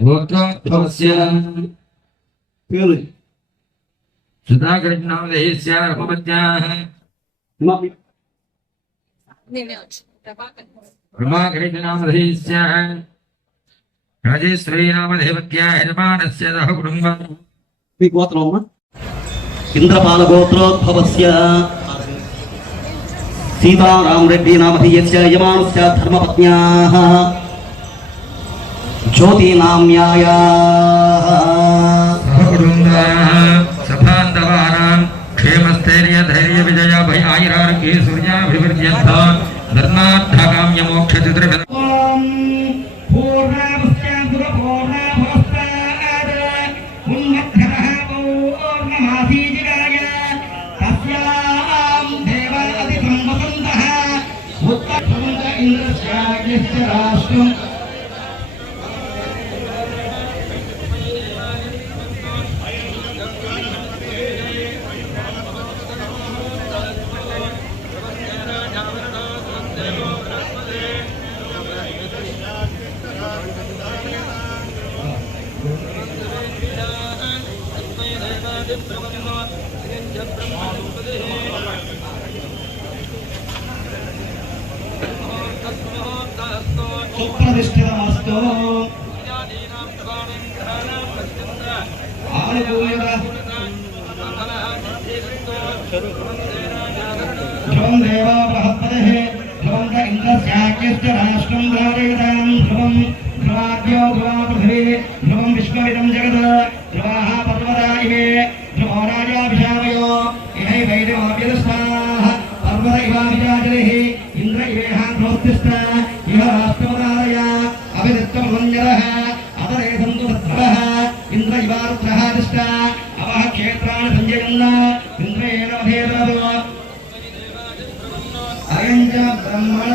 గోత్రోద్భవస్య పేరు సుధాకృష్ణామదేయస్య రఘుపత్యాః ప్రభాకృష్ణామదేయస్య రాజేశ్వరీనామదేవత్యాः యజమానస్య సహ కుటుంబం. మీ గోత్రం అమ్మా? ఇంద్రపాల గోత్రోద్భవస్య సీతారాం రెడ్డి నామధేయస్య యజమానస్య ధర్మపత్న్యాః జ్యోతినామ్యాయాః సహ కుటుంబాః సభాంధవానాం క్షేమస్థైర్య ధైర్య విజయ భయ ఆయురారోగ్య సూర్యాభివృద్ధ్యర్థం ధర్మార్థకామ్య మోక్ష చతుర్విధ సుప్రతిష్ఠితమస్తు. ధ్రువం దేవా బృహస్పతిః ధ్రువం చ ఇంద్రస్యాఖ్యశ్చ రాష్ట్రం ధారయతాం ధ్రువం ధ్రువాద్యో ధ్రువా పృథివీ ధ్రువం విశ్వమిదం జగత్ ధ్రువాః పర్వతా ఇమే ధ్రువో రాజాభిషామయో ఇహైవైదమాభ్యదస్వాః పర్వత ఇవాభిజాచరిః ఇంద్ర ఇవేహ ప్రోత్తిష్ట ఇహ రాష్ట్రమదారయ అభిదత్తమన్యరః అతరే సంతు తత్పరః ఇంద్ర ఇవారుద్రః తిష్ట అవః క్షేత్రాణి సంజయన్న ఇంద్రేణ మధేతరదు అయం చ బ్రహ్మణ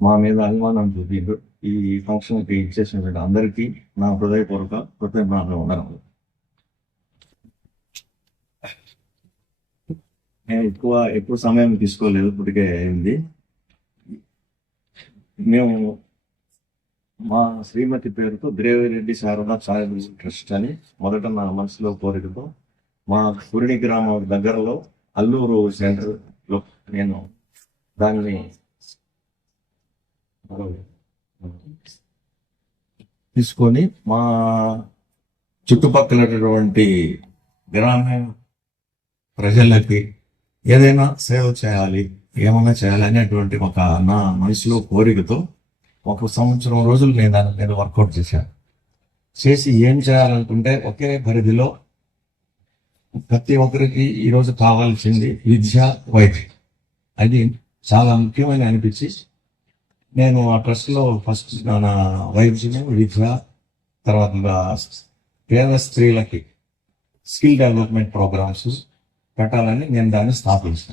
మా మీద అభిమానం చూపిండు ఈ ఫంక్షన్కి ఇచ్చేసినటువంటి అందరికీ నా హృదయపూర్వక కృతజ్ఞతలు ఉన్నాను. నేను ఎక్కువ సమయం తీసుకోలేదు, ఇప్పటికే అయింది. మేము మా శ్రీమతి పేరుతో దేవిరెడ్డి శారదా చారిటబుల్ ట్రస్ట్ అని మొదట నా మనసులో కోరికతో మా కురిణి గ్రామం దగ్గరలో అల్లూరు సెంటర్లో నేను దాన్ని తీసుకొని మా చుట్టుపక్కలటువంటి గ్రామీణ ప్రజలకి ఏదైనా సేవ చేయాలి ఏమన్నా చేయాలనేటువంటి ఒక నా మనసులో కోరికతో 1 సంవత్సరం రోజులు నేను దాని మీద వర్కౌట్ చేశాను. చేసి ఏం చేయాలనుకుంటే ఒకే పరిధిలో ప్రతి ఒక్కరికి ఈరోజు కావాల్సింది విద్య, వైద్యం. అది చాలా ముఖ్యమైన అనిపించి నేను ఆ ట్రస్ట్లో ఫస్ట్ నా వైద్యం, విద్య, తర్వాత పేద స్త్రీలకి స్కిల్ డెవలప్మెంట్ ప్రోగ్రామ్స్ పెట్టాలని నేను దాన్ని స్థాపించి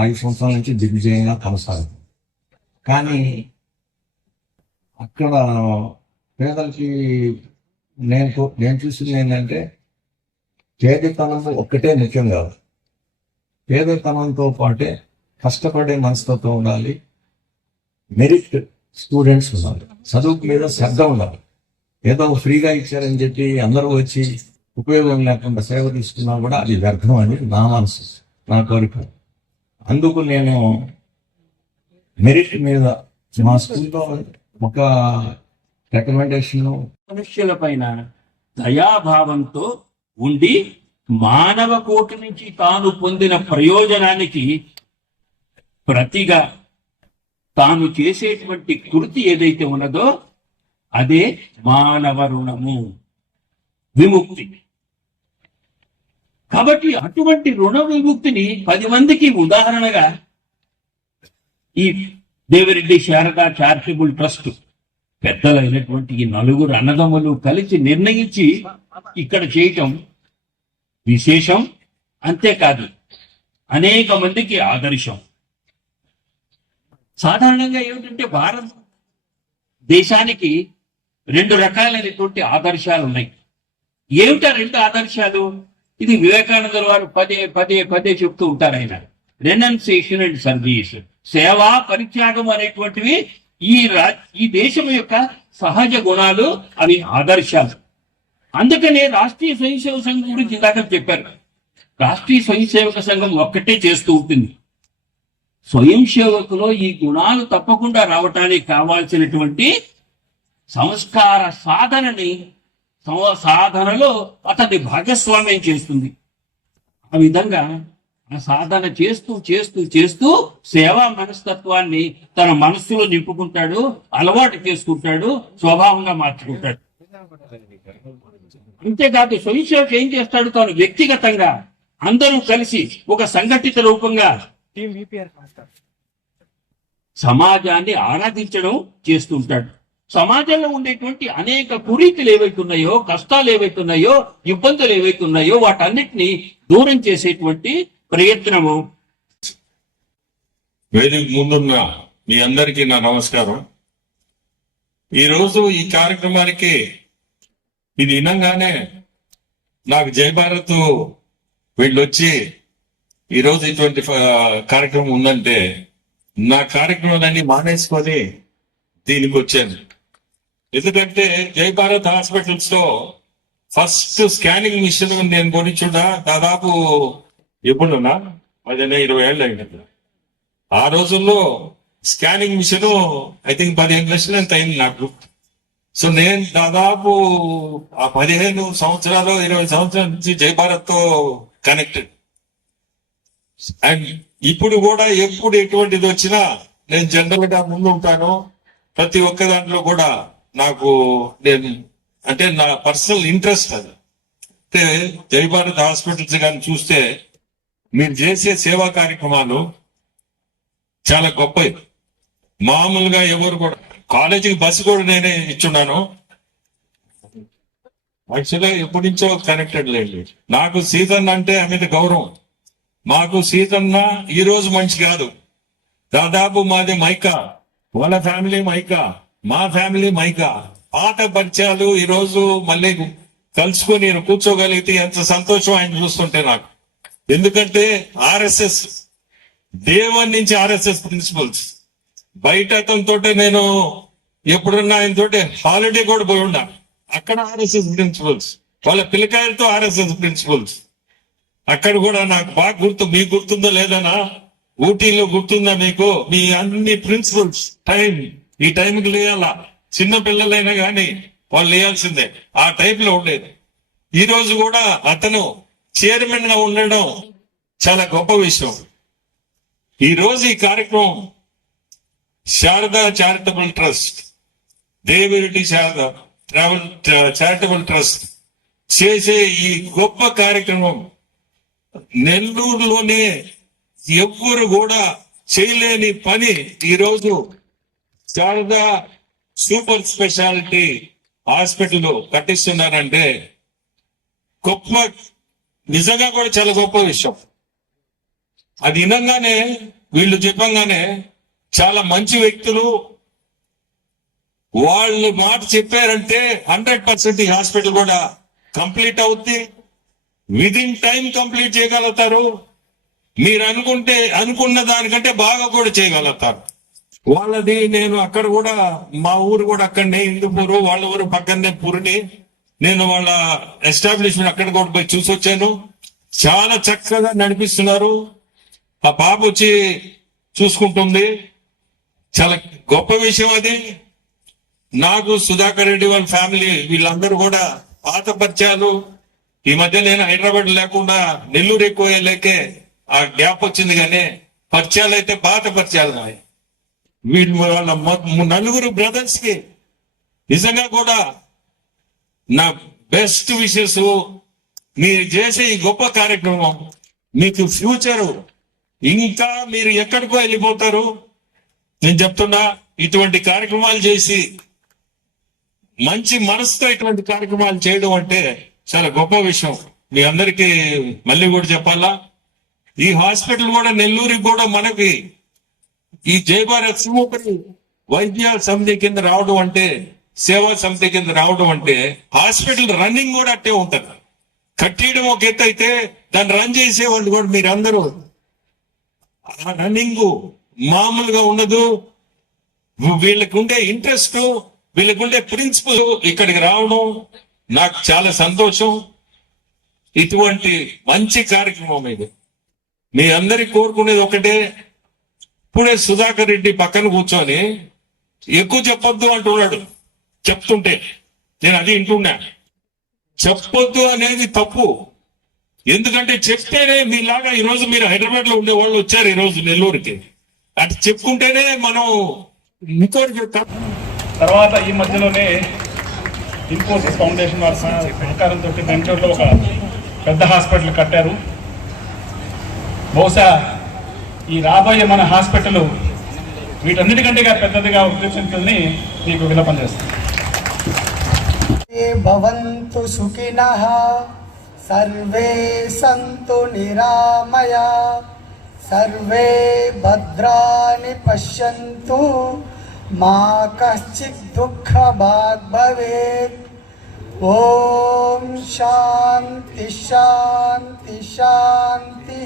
5 సంవత్సరాల నుంచి దిగ్విజయంగా కొనసాగుతుంది. కానీ అక్కడ పేదలకి నేను చూసింది ఏంటంటే పేదతనం ఒక్కటే ముఖ్యం కాదు. పేదతనంతో పాటే కష్టపడే మనస్తత్వం ఉండాలి, మెరిట్ స్టూడెంట్స్ ఉండాలి, చదువు మీద శ్రద్ధ ఉండాలి. ఏదో ఫ్రీగా ఇచ్చారని చెప్పి అందరూ వచ్చి ఉపయోగం లేకుండా సేవ తీసుకున్నా కూడా అది వ్యర్థం అని నా మనసు, నా కోరిక. అందుకు నేను మెరిట్ మీద మా స్కూల్లో ఒక రికమెండేషన్ మనుష్యుల పైన దయాభావంతో ఉండి మానవ కోటి నుంచి తాను పొందిన ప్రయోజనానికి ప్రతిగా తాను చేసేటువంటి కృతి ఏదైతే ఉన్నదో అదే మానవ రుణము, విముక్తి. కాబట్టి అటువంటి రుణ విముక్తిని 10 మందికి ఉదాహరణగా ఈ దేవిరెడ్డి శారదా చారిటబుల్ ట్రస్ట్ పెద్దలైనటువంటి ఈ 4 అన్నదమ్ములు కలిసి నిర్ణయించి ఇక్కడ చేయటం విశేషం. అంతేకాదు అనేక మందికి ఆదర్శం. సాధారణంగా ఏమిటంటే భారత దేశానికి 2 రకాలైనటువంటి ఆదర్శాలు ఉన్నాయి. ఏమిటా 2 ఆదర్శాలు? ఇది వివేకానంద వారు పదే చెప్తూ ఉంటారు. ఆయన రెనౌన్సియేషన్ అండ్ సర్వీస్, సేవా పరిత్యాగం అనేటువంటివి ఈ దేశం యొక్క సహజ గుణాలు, అవి ఆదర్శాలు. అందుకనే రాష్ట్రీయ స్వయం సేవక సంఘం గురించి ఇందాక చెప్పారు. రాష్ట్రీయ స్వయం సేవక సంఘం ఒక్కటే చేస్తూ ఉంటుంది. స్వయం సేవకులో ఈ గుణాలు తప్పకుండా రావటానికి కావాల్సినటువంటి సంస్కార సాధనలో అతన్ని భాగస్వామ్యం చేస్తుంది. ఆ విధంగా ఆ సాధన చేస్తూ సేవా మనస్తత్వాన్ని తన మనస్సులో నింపుకుంటాడు, అలవాటు చేసుకుంటాడు, స్వభావంగా మార్చుకుంటాడు. అంతేకాదు స్వయం సేవకు ఏం చేస్తాడు? తాను వ్యక్తిగతంగా అందరూ కలిసి ఒక సంఘటిత రూపంగా సమాజాన్ని ఆరాధించడం చేస్తుంటాడు. సమాజంలో ఉండేటువంటి అనేక కురీతులు ఏవైతున్నాయో, కష్టాలు ఏవైతున్నాయో, ఇబ్బందులు ఏవైతున్నాయో వాటన్నిటిని దూరం చేసేటువంటి ప్రయత్నము. వేదిక ముందున్న మీ అందరికీ నా నమస్కారం. ఈరోజు ఈ కార్యక్రమానికి ఇది వినంగానే నాకు జై భారత్ వీళ్ళు వచ్చి ఈరోజు ఇటువంటి కార్యక్రమం ఉందంటే నా కార్యక్రమాలన్నీ మానేసుకొని దీనికి వచ్చాను. ఎందుకంటే జై భారత్ హాస్పిటల్స్ లో ఫస్ట్ స్కానింగ్ మిషన్ నేను కొనిచున్నా దాదాపు ఎప్పుడున్నా 20 ఏళ్ళు అయినట్టు. ఆ రోజుల్లో స్కానింగ్ మిషన్ ఐ థింక్ 15 లక్షలు ఎంత అయింది నాకు. సో నేను దాదాపు ఆ 15 సంవత్సరాలు 20 సంవత్సరాల నుంచి జై భారత్ తో కనెక్టెడ్. అండ్ ఇప్పుడు కూడా ఎప్పుడు ఎటువంటిది వచ్చినా నేను జనరల్ గా ముందు ఉంటాను. ప్రతి ఒక్క దాంట్లో కూడా నాకు అంటే నా పర్సనల్ ఇంట్రెస్ట్ అది. అంటే జై భారత్ హాస్పిటల్స్ కానీ చూస్తే మీరు చేసే సేవా కార్యక్రమాలు చాలా గొప్పవి. మామూలుగా ఎవరు కూడా కాలేజీకి బస్సు కూడా నేనే ఇచ్చున్నాను. యాక్చువల్గా ఎప్పటి నుంచో కనెక్టెడ్ లేదు. నాకు సీతన్న అంటే అనేది గౌరవం. మాకు సీతన్న ఈ రోజు మంచి కాదు. దాదాపు మాది మైకా, వాళ్ళ ఫ్యామిలీ మైకా, మా ఫ్యామిలీ మైకా. పాత పరిచయాలు ఈ రోజు మళ్ళీ కలుసుకొని నేను కూర్చోగలిగితే ఎంత సంతోషం ఆయన చూస్తుంటే నాకు. ఎందుకంటే ఆర్ఎస్ఎస్ దేవన్ నుంచి ఆర్ఎస్ఎస్ ప్రిన్సిపల్స్ బయట అతనితో నేను ఎప్పుడున్నా ఆయనతోటి హాలిడే కూడా పోయి ఉన్నా. అక్కడ ఆర్ఎస్ఎస్ ప్రిన్సిపల్స్, వాళ్ళ పిల్లకాయలతో ఆర్ఎస్ఎస్ ప్రిన్సిపల్స్. అక్కడ కూడా నాకు బాగా గుర్తు. మీకు గుర్తుందో లేదనా? ఊటీలో గుర్తుందా మీకు? మీ అన్ని ప్రిన్సిపల్స్ ఈ టైంకి లేయాలా. చిన్న పిల్లలైనా కానీ వాళ్ళు లేయాల్సిందే. ఆ టైప్ లో ఉండేది. ఈ రోజు కూడా అతను చైర్మన్ గా ఉండడం చాలా గొప్ప విషయం. ఈ రోజు ఈ కార్యక్రమం Sharada charitable trust, Devireddy Sharada travel charitable trust చేసే ఈ గొప్ప కార్యక్రమం నెల్లూరులోనే ఎవ్వరు కూడా చేయలేని పని ఈరోజు శారదా సూపర్ స్పెషాలిటీ హాస్పిటల్ కట్టిస్తున్నారంటే గొప్ప, నిజంగా కూడా చాలా గొప్ప విషయం. అది వినంగానే వీళ్ళు చెప్పంగానే చాలా మంచి వ్యక్తులు వాళ్ళు మాట చెప్పారంటే 100% ఈ హాస్పిటల్ కూడా కంప్లీట్ అవుద్ది. విదిన్ టైం కంప్లీట్ చేయగలుగుతారు. మీరు అనుకున్న దానికంటే బాగా కూడా చేయగలుగుతారు. వాళ్ళది నేను అక్కడ కూడా, మా ఊరు కూడా అక్కడనే హిందూపూరు, వాళ్ళ ఊరు పక్కనే పురిని. నేను వాళ్ళ ఎస్టాబ్లిష్మెంట్ అక్కడ కూడా పోయి చూసి వచ్చాను. చాలా చక్కగా నడిపిస్తున్నారు. ఆ పాప వచ్చి చూసుకుంటుంది. చాలా గొప్ప విషయం అది. నాకు సుధాకర్ రెడ్డి వాళ్ళ ఫ్యామిలీ వీళ్ళందరూ కూడా పాత పరిచయాలు. ఈ మధ్య నేను హైదరాబాద్ లేకుండా నెల్లూరు ఎక్కువ లేకే ఆ గ్యాప్ వచ్చింది, కానీ పరిచయాలు అయితే పాత పరిచయాలు. వీళ్ళు వాళ్ళ నలుగురు బ్రదర్స్ కి నిజంగా కూడా నా బెస్ట్ విషెస్. మీరు చేసే ఈ గొప్ప కార్యక్రమం మీకు ఫ్యూచర్ ఇంకా మీరు ఎక్కడికో వెళ్ళిపోతారు. నేను చెప్తున్నా, ఇటువంటి కార్యక్రమాలు చేసి మంచి మనసుతో ఇటువంటి కార్యక్రమాలు చేయడం అంటే చాలా గొప్ప విషయం. మీ అందరికీ మళ్ళీ కూడా చెప్పాలా, ఈ హాస్పిటల్ కూడా నెల్లూరుకి కూడా మనకి ఈ జై భారత్ సింహపురి వైద్య సమితి కింద రావడం అంటే, సేవా సమితి కింద రావడం అంటే హాస్పిటల్ రన్నింగ్ కూడా అట్టే ఉంటది. కట్టేయడం ఒక ఎత్తు అయితే దాన్ని రన్ చేసే వాళ్ళు కూడా మీరందరూ ఆ రన్నింగ్ మామూలుగా ఉండదు. వీళ్ళకి ఉండే ఇంట్రెస్ట్, వీళ్ళకి ఉండే ప్రిన్సిపల్ ఇక్కడికి రావడం నాకు చాలా సంతోషం. ఇటువంటి మంచి కార్యక్రమం ఇది. మీ అందరికి కోరుకునేది ఒకటే, ఇప్పుడే సుధాకర్ రెడ్డి పక్కన కూర్చొని ఎక్కువ చెప్పొద్దు అంటున్నాడు. చెప్తుంటే నేను అది వింటున్నా. చెప్పొద్దు అనేది తప్పు. ఎందుకంటే చెప్తేనే మీలాగా ఈరోజు మీరు హైదరాబాద్ లో ఉండే వాళ్ళు వచ్చారు ఈరోజు నెల్లూరుకి. అటు చెప్పుకుంటేనే మనం ఇంకోటి. తర్వాత ఈ మధ్యలోనే ఇన్ఫోసిస్ ఫౌండేషన్ వారి సహకారంతో బెంగళూరులో ఒక పెద్ద హాస్పిటల్ కట్టారు. బహుశా ఈ రాబోయే మన హాస్పిటల్ వీటన్నిటికంటే పెద్దదిగా ఉద్దేశించుకుని మీకు విన్నపం చేస్తాను. భవంతు సుఖినః సర్వే సంతు నిరామయా సర్వే భద్రాని పశ్యంతు మా కశ్చిత్ దుఃఖభాగ్ భవేత్. ఓం శాంతి శాంతి శాంతి.